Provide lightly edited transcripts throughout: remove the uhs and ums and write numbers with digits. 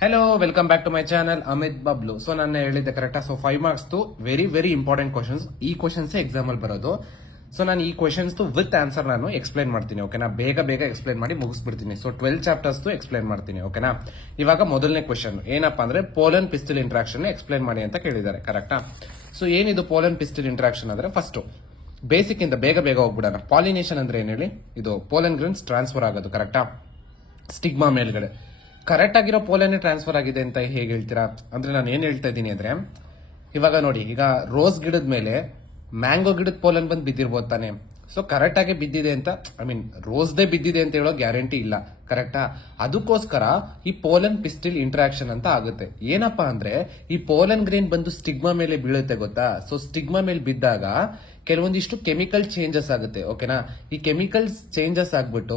Hello welcome back to my channel Amit Bablu. So ನಾನು ಹೇಳಿದ್ದೆ ಕರೆಕ್ಟಾ. So 5 marks very very important questions. ಈ questions exam ಅಲ್ಲಿ ಬರೋದು. ಸೊ ನಾನು ಈ ಕ್ವಶನ್ಸ್ ವಿತ್ ಆನ್ಸರ್ ನಾನು ಎಕ್ಸ್ಪ್ಲೈನ್ ಮಾಡ್ತೀನಿ. ಓಕೆನಾ, ಬೇಗ ಎಕ್ಸ್ಪ್ಲೈನ್ ಮಾಡಿ ಮುಗಿಸ್ಬಿಡ್ತೀನಿ. ಸೊ 12 ಚಾಪ್ಟರ್ಸ್ ಎಕ್ಸ್ಪ್ಲೈನ್ ಮಾಡ್ತೀನಿ. ಓಕೆನಾ, ಇವಾಗ ಮೊದಲನೇ ಕ್ವಶನ್ ಏನಪ್ಪಾ ಅಂದ್ರೆ ಪೋಲನ್ ಪಿಸ್ಟಲ್ ಇಂಟ್ರಾಕ್ಷನ್ ಎಕ್ಸ್ಪ್ಲೈನ್ ಮಾಡಿ ಅಂತ ಕೇಳಿದ್ದಾರೆ. ಕರೆಕ್ಟಾ. ಸೊ ಏನಿದು ಪೋಲನ್ ಪಿಸ್ಟಲ್ ಇಂಟ್ರಾಕ್ಷನ್ ಅಂದ್ರೆ ಫಸ್ಟ್ ಬೇಸಿಕ್ ಇಂದ ಬೇಗ ಹೋಗ್ಬಿಡೋಣ. ಪಾಲಿನೇಷನ್ ಅಂದ್ರೆ ಏನ್ ಹೇಳಿ, ಇದು ಪೋಲನ್ ಗ್ರೇನ್ಸ್ ಟ್ರಾನ್ಸ್ಫರ್ ಆಗೋದು. ಕರೆಕ್ಟಾ, ಸ್ಟಿಗ್ಮಾ ಮೇಲ್ಗಡೆ ಕರೆಕ್ಟ್ ಆಗಿರೋ ಪೋಲನ್ ಟ್ರಾನ್ಸ್ಫರ್ ಆಗಿದೆ ಅಂತ ಹೇಗೆ ಹೇಳ್ತೀರಾ ಅಂದ್ರೆ ನಾನು ಏನ್ ಹೇಳ್ತಾ ಇದ್ದೀನಿ ಅಂದ್ರೆ ಇವಾಗ ನೋಡಿ, ಈಗ ರೋಸ್ ಗಿಡದ ಮೇಲೆ ಮ್ಯಾಂಗೋ ಗಿಡದ ಪೋಲನ್ ಬಂದು ಬಿದ್ದಿರ್ಬೋದು ತಾನೆ. ಸೊ ಕರೆಕ್ಟ್ ಆಗಿ ಬಿದ್ದಿದೆ ಅಂತ ರೋಸ್ದೇ ಬಿದ್ದಿದೆ ಅಂತ ಹೇಳೋ ಗ್ಯಾರಂಟಿ ಇಲ್ಲ. ಕರೆಕ್ಟಾ, ಅದಕ್ಕೋಸ್ಕರ ಈ ಪೋಲನ್ ಪಿಸ್ಟಿಲ್ ಇಂಟ್ರಾಕ್ಷನ್ ಅಂತ ಆಗುತ್ತೆ. ಏನಪ್ಪಾ ಅಂದ್ರೆ ಈ ಪೋಲನ್ ಗ್ರೇನ್ ಬಂದು ಸ್ಟಿಗ್ಮಾ ಮೇಲೆ ಬೀಳುತ್ತೆ ಗೊತ್ತಾ. ಸೊ ಸ್ಟಿಗ್ಮಾ ಮೇಲೆ ಬಿದ್ದಾಗ ಕೆಲವೊಂದಿಷ್ಟು ಕೆಮಿಕಲ್ ಚೇಂಜಸ್ ಆಗುತ್ತೆ. ಓಕೆನಾ, ಈ ಕೆಮಿಕಲ್ ಚೇಂಜಸ್ ಆಗ್ಬಿಟ್ಟು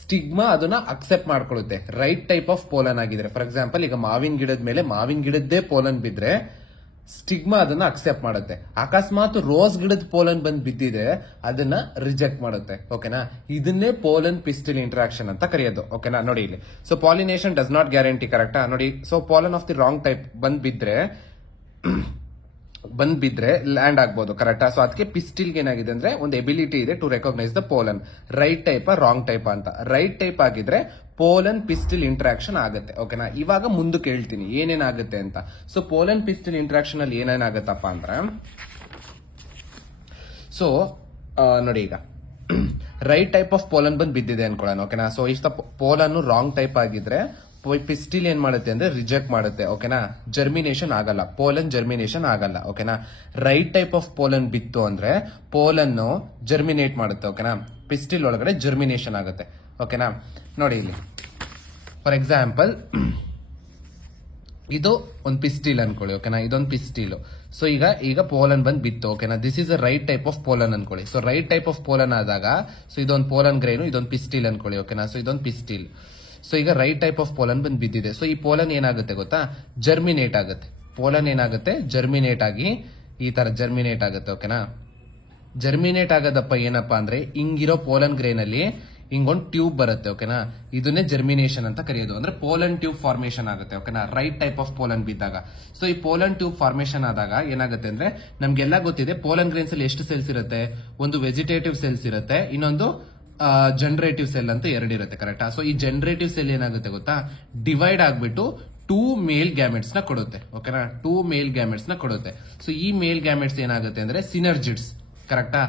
ಸ್ಟಿಗ್ಮಾ ಅದನ್ನ ಅಕ್ಸೆಪ್ಟ್ ಮಾಡ್ಕೊಳ್ಳುತ್ತೆ. ರೈಟ್ ಟೈಪ್ ಆಫ್ ಪೋಲನ್ ಆಗಿದ್ರೆ, ಫಾರ್ ಎಕ್ಸಾಂಪಲ್ ಈಗ ಮಾವಿನ ಗಿಡದ ಮೇಲೆ ಮಾವಿನ ಗಿಡದ್ದೇ ಪೋಲನ್ ಬಿದ್ರೆ ಸ್ಟಿಗ್ಮಾ ಅದನ್ನ ಅಕ್ಸೆಪ್ಟ್ ಮಾಡುತ್ತೆ. ಅಕಸ್ಮಾತ್ ರೋಸ್ ಗಿಡದ ಪೋಲನ್ ಬಂದ್ ಬಿದ್ದಿದೆ ಅದನ್ನ ರಿಜೆಕ್ಟ್ ಮಾಡುತ್ತೆ. ಓಕೆನಾ, ಇದನ್ನೇ ಪೋಲನ್ ಪಿಸ್ಟಿಲ್ ಇಂಟ್ರಾಕ್ಷನ್ ಅಂತ ಕರೆಯೋದು. ಓಕೆನಾ, ನೋಡಿ ಇಲ್ಲಿ. So pollination does not guarantee. ಕರೆಕ್ಟಾ, ನೋಡಿ. So pollen of the wrong type ಬಂದ್ ಬಿದ್ರೆ ಲ್ಯಾಂಡ್ ಆಗ್ಬಹುದು. ಕರೆಕ್ಟಾ. ಸೊ ಅದಕ್ಕೆ ಪಿಸ್ಟಿಲ್ಗೆ ಏನಾಗಿದೆ ಅಂದ್ರೆ ಒಂದು ಎಬಿಲಿಟಿ ಇದೆ to recognise the pollen. Right type wrong type ಅಂತ. ರೈಟ್ ಟೈಪ್ ಆಗಿದ್ರೆ ಪೋಲನ್ ಪಿಸ್ಟಿಲ್ ಇಂಟ್ರಾಕ್ಷನ್ ಆಗುತ್ತೆ. ಓಕೆನಾ, ಇವಾಗ ಮುಂದಕ್ಕೆ ಹೇಳ್ತೀನಿ ಏನೇನಾಗುತ್ತೆ ಅಂತ. ಸೊ ಪೋಲನ್ ಪಿಸ್ಟಿಲ್ ಇಂಟ್ರಾಕ್ಷನ್ ಅಲ್ಲಿ ಏನೇನಾಗತ್ತಪ್ಪ ಅಂದ್ರೆ ಸೊ ನೋಡಿ, ಈಗ ರೈಟ್ ಟೈಪ್ ಆಫ್ ಪೋಲನ್ ಬಂದು ಬಿದ್ದಿದೆ ಅನ್ಕೊಳ್ಳೋಣ. ಓಕೆನಾ, ಸೊ ಇಷ್ಟ ಪೋಲನ್ ರಾಂಗ್ ಟೈಪ್ ಆಗಿದ್ರೆ ಪಿಸ್ಟಿಲ್ ಏನ್ ಮಾಡುತ್ತೆ ಅಂದ್ರೆ ರಿಜೆಕ್ಟ್ ಮಾಡುತ್ತೆ. ಓಕೆನಾ, ಜರ್ಮಿನೇಷನ್ ಆಗಲ್ಲ, ಪೋಲನ್ ಜರ್ಮಿನೇಷನ್ ಆಗಲ್ಲ. ಓಕೆನಾ, ರೈಟ್ ಟೈಪ್ ಆಫ್ ಪೋಲನ್ ಬಿತ್ತು ಅಂದ್ರೆ ಪೋಲನ್ ಜರ್ಮಿನೇಟ್ ಮಾಡುತ್ತೆ. ಓಕೆನಾ, ಪಿಸ್ಟಿಲ್ ಒಳಗಡೆ ಜರ್ಮಿನೇಷನ್ ಆಗುತ್ತೆ. ಓಕೆನಾ, ನೋಡಿ ಇಲ್ಲಿ ಫಾರ್ ಎಕ್ಸಾಂಪಲ್ ಇದು ಒಂದು ಪಿಸ್ಟಿಲ್ ಅನ್ಕೊಳ್ಳಿ. ಓಕೆನಾ, ಇದೊಂದು ಪಿಸ್ಟಿಲ್. ಸೊ ಈಗ ಪೋಲನ್ ಬಂದ್ ಬಿತ್ತು. ಓಕೆನಾ, this is a right type of pollen ಅನ್ಕೊಳ್ಳಿ. So right type of pollen ಆದಾಗ ಸೊ ಇದೊಂದು ಪೋಲನ್ ಗ್ರೈನು, ಇದೊಂದು ಪಿಸ್ಟಿಲ್ ಅನ್ಕೊಳ್ಳಿ. ಓಕೆನಾ, ಸೊ ಇದೊಂದು ಪಿಸ್ಟಿಲ್. ಸೊ ಈಗ ರೈಟ್ ಟೈಪ್ ಆಫ್ ಪೋಲನ್ ಬಂದ್ ಬಿದ್ದಿದೆ. ಸೊ ಈ ಪೋಲನ್ ಏನಾಗುತ್ತೆ ಗೊತ್ತಾ, ಜರ್ಮಿನೇಟ್ ಆಗುತ್ತೆ. ಪೋಲನ್ ಏನಾಗುತ್ತೆ, ಜರ್ಮಿನೇಟ್ ಆಗಿ ಈ ತರ ಜರ್ಮಿನೇಟ್ ಆಗುತ್ತೆ. ಓಕೆನಾ, ಜರ್ಮಿನೇಟ್ ಆಗೋದಪ್ಪ ಏನಪ್ಪಾ ಅಂದ್ರೆ ಹಿಂಗಿರೋ ಪೋಲನ್ ಗ್ರೇನ್ ಅಲ್ಲಿ ಹಿಂಗೊಂದು ಟ್ಯೂಬ್ ಬರುತ್ತೆ. ಓಕೆನಾ, ಇದನ್ನೇ ಜರ್ಮಿನೇಷನ್ ಅಂತ ಕರೆಯೋದು. ಅಂದ್ರೆ ಪೋಲನ್ ಟ್ಯೂಬ್ ಫಾರ್ಮೇಶನ್ ಆಗುತ್ತೆ. ಓಕೆನಾ, ರೈಟ್ ಟೈಪ್ ಆಫ್ ಪೋಲನ್ ಬಿದ್ದಾಗ. ಸೊ ಈ ಪೋಲನ್ ಟ್ಯೂಬ್ ಫಾರ್ಮೇಶನ್ ಆದಾಗ ಏನಾಗುತ್ತೆ ಅಂದ್ರೆ ನಮ್ಗೆಲ್ಲ ಗೊತ್ತಿದೆ ಪೋಲನ್ ಗ್ರೇನ್ಸ್ ಅಲ್ಲಿ ಎಷ್ಟು ಸೆಲ್ಸ್ ಇರುತ್ತೆ. ಒಂದು ವೆಜಿಟೇಟಿವ್ ಸೆಲ್ಸ್ ಇರುತ್ತೆ, ಇನ್ನೊಂದು ಜನರೇಟಿವ್ ಸೆಲ್ ಅಂತ ಎರಡಿರುತ್ತೆ. ಕರೆಕ್ಟಾ. ಸೊ ಈ ಜನರೇಟಿವ್ ಸೆಲ್ ಏನಾಗುತ್ತೆ ಗೊತ್ತಾ, ಡಿವೈಡ್ ಆಗ್ಬಿಟ್ಟು 2 ಮೇಲ್ ಗ್ಯಾಮೆಟ್ಸ್ ನ ಕೊಡುತ್ತೆ. ಓಕೆನಾ, 2 ಮೇಲ್ ಗ್ಯಾಮೆಟ್ಸ್ ನ ಕೊಡುತ್ತೆ. ಸೊ ಈ ಮೇಲ್ ಗ್ಯಾಮೆಟ್ಸ್ ಏನಾಗುತ್ತೆ ಅಂದ್ರೆ ಸಿನರ್ಜಿಡ್ಸ್. ಕರೆಕ್ಟಾ,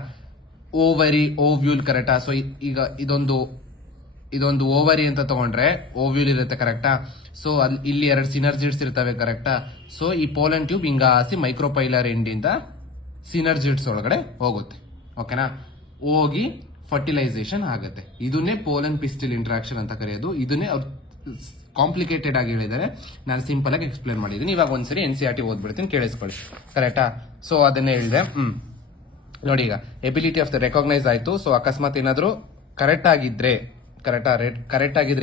ಓವರಿ, ಓವ್ಯೂಲ್. ಕರೆಕ್ಟಾ. ಸೊ ಈಗ ಇದೊಂದು ಓವರಿ ಅಂತ ತಗೊಂಡ್ರೆ ಓವ್ಯೂಲ್ ಇರುತ್ತೆ. ಕರೆಕ್ಟಾ. ಸೊ ಇಲ್ಲಿ 2 ಸಿನರ್ಜಿಡ್ಸ್ ಇರ್ತವೆ. ಕರೆಕ್ಟಾ. ಸೊ ಈ ಪೋಲನ್ ಟ್ಯೂಬ್ ಹಿಂಗಾಸಿ ಮೈಕ್ರೋಪೈಲರ್ ಎಂಡ್ ಇಂದ ಸಿನರ್ಜಿಡ್ಸ್ ಒಳಗಡೆ ಹೋಗುತ್ತೆ. ಓಕೆನಾ, ಹೋಗಿ ಫರ್ಟಿಲೈಸೇಷನ್ ಆಗುತ್ತೆ. ಇದನ್ನೇ ಪೋಲನ್ ಪಿಸ್ಟಿಲ್ ಇಂಟ್ರಾಕ್ಷನ್ ಅಂತ ಕರೆಯೋದು. ಇದನ್ನೇ ಅವ್ರು ಕಾಂಪ್ಲಿಕೇಟೆಡ್ ಆಗಿ ಹೇಳಿದ್ದಾರೆ, ನಾನು ಸಿಂಪಲ್ ಆಗಿ ಎಕ್ಸ್ಪ್ಲೇನ್ ಮಾಡಿದ್ದೀನಿ. ಇವಾಗ ಒಂದ್ಸರಿ NCERT ಓದ್ಬಿಡ್ತೀನಿ, ಕೇಳಿಸ್ಕೊಳ್ಳಿ. ಕರೆಕ್ಟಾ. ಸೊ ಅದನ್ನೇ ಹೇಳಿದೆ. ನೋಡಿ, ಈಗ ಎಬಿಲಿಟಿ ಆಫ್ ದ ರೆಕಾಗ್ನೈಸ್ ಆಯ್ತು. ಸೊ ಅಕಸ್ಮಾತ್ ಏನಾದ್ರು ಕರೆಕ್ಟ್ ಆಗಿದ್ರೆ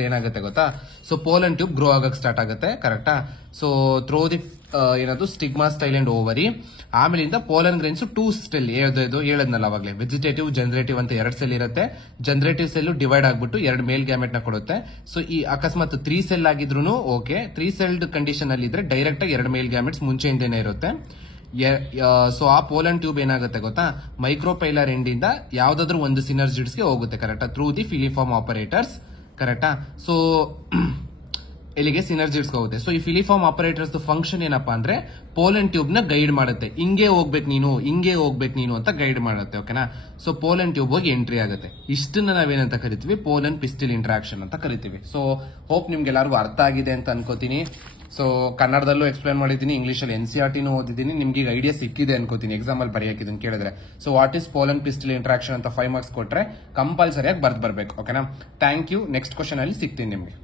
ಏನಾಗುತ್ತೆ ಗೊತ್ತಾ, ಸೊ ಪೋಲನ್ ಟ್ಯೂಬ್ ಗ್ರೋ ಆಗಕ್ಕೆ ಸ್ಟಾರ್ಟ್ ಆಗುತ್ತೆ. ಕರೆಕ್ಟಾ. ಸೊ ಥ್ರೋ ದಿ ಏನದು ಸ್ಟಿಗ್ಮಾ ಸ್ಟೈಲ್ ಅಂಡ್ ಓವರಿ. ಆಮೇಲಿಂದ ಪೋಲನ್ ಗ್ರೇನ್ಸ್ 2 ಸ್ಟೆಲ್ ಹೇಳದ್ನಲ್ಲ ಅವಾಗಲೇ, ವೆಜಿಟೇಟಿವ್ ಜನರೇಟಿವ್ ಅಂತ 2 ಸೆಲ್ ಇರುತ್ತೆ. ಜನರೇಟಿವ್ ಸೆಲ್ ಡಿವೈಡ್ ಆಗ್ಬಿಟ್ಟು 2 ಮೇಲ್ ಗ್ಯಾಮೆಟ್ ನ ಕೊಡುತ್ತೆ. ಸೊ ಈ ಅಕಸ್ಮಾತ್ 3 ಸೆಲ್ ಆಗಿದ್ರು ಓಕೆ, 3 ಸೆಲ್ಡ್ ಕಂಡೀಷನ್ ಅಲ್ಲಿ ಇದ್ರೆ ಡೈರೆಕ್ಟ್ ಆಗಿ 2 ಮೇಲ್ ಗ್ಯಾಮೆಟ್ಸ್ ಮುಂಚೆಯಿಂದೇನೆ ಇರುತ್ತೆ. ಸೊ ಆ ಪೋಲನ್ ಟ್ಯೂಬ್ ಏನಾಗುತ್ತೆ ಗೊತ್ತಾ, ಮೈಕ್ರೋಪೈಲರ್ ಎಂಡ್ ಇಂದ ಯಾವ್ದಾದ್ರು ಒಂದು ಸಿನರ್ಜಿಡ್ಸ್ ಗೆ ಹೋಗುತ್ತೆ. ಕರೆಕ್ಟಾ, ಥ್ರೂ ದಿ ಫಿಲಿಫಾರ್ಮ್ ಆಪರೇಟರ್ಸ್. ಕರೆಕ್ಟಾ. ಸೊ ಇಲ್ಲಿಗೆ ಸಿನರ್ಜಿಡ್ಸ್ ಹೋಗುತ್ತೆ. ಸೊ ಈ ಫಿಲಿಫಾರ್ಮ್ ಆಪರೇಟರ್ಸ್ ಫಂಕ್ಷನ್ ಏನಪ್ಪಾ ಅಂದ್ರೆ ಪೋಲನ್ ಟ್ಯೂಬ್ ನ ಗೈಡ್ ಮಾಡುತ್ತೆ. ಹಿಂಗೆ ಹೋಗ್ಬೇಕು ನೀನು ಅಂತ ಗೈಡ್ ಮಾಡುತ್ತೆ. ಓಕೆನಾ. ಸೊ ಪೋಲನ್ ಟ್ಯೂಬ್ ಹೋಗಿ ಎಂಟ್ರಿ ಆಗುತ್ತೆ. ಇಷ್ಟನ್ನ ನಾವೇನಂತ ಕರಿತೀವಿ, ಪೋಲನ್ ಪಿಸ್ಟಿಲ್ ಇಂಟ್ರಾಕ್ಷನ್ ಅಂತ ಕರಿತೀವಿ. ಸೊ ಹೋಪ್ ನಿಮ್ಗೆ ಎಲ್ಲರಿಗೂ ಅರ್ಥ ಆಗಿದೆ ಅಂತ ಅನ್ಕೋತೀನಿ. ಸೊ ಕನ್ನಡದಲ್ಲೂ ಎಕ್ಸ್ಪ್ಲೇನ್ ಮಾಡಿದ್ದೀನಿ, ಇಂಗ್ಲಿಷಲ್ಲಿ NCERT ಓದಿದ್ದೀನಿ. ನಿಮ್ಗೆ ಈಗ ಐಡಿಯಾ ಸಿಕ್ಕಿದೆ ಅನ್ಕೋತೀನಿ ಎಕ್ಸಾಮ್ ಅಲ್ಲಿ ಬರೆಯಕ್ಕೆ ಕೇಳಿದ್ರೆ. So what is pollen pistil interaction ಅಂತ 5 ಮಾರ್ಕ್ಸ್ ಕೊಟ್ರೆ ಕಂಪಲ್ಸರಿಯಾಗಿ ಬರ್ದು ಬರ್ಬೇಕು. ಓಕೆನಾ. Thank you. ನೆಕ್ಸ್ಟ್ ಕ್ವಶನ್ ಅಲ್ಲಿ ಸಿಗ್ತೀನಿ ನಿಮ್ಗೆ.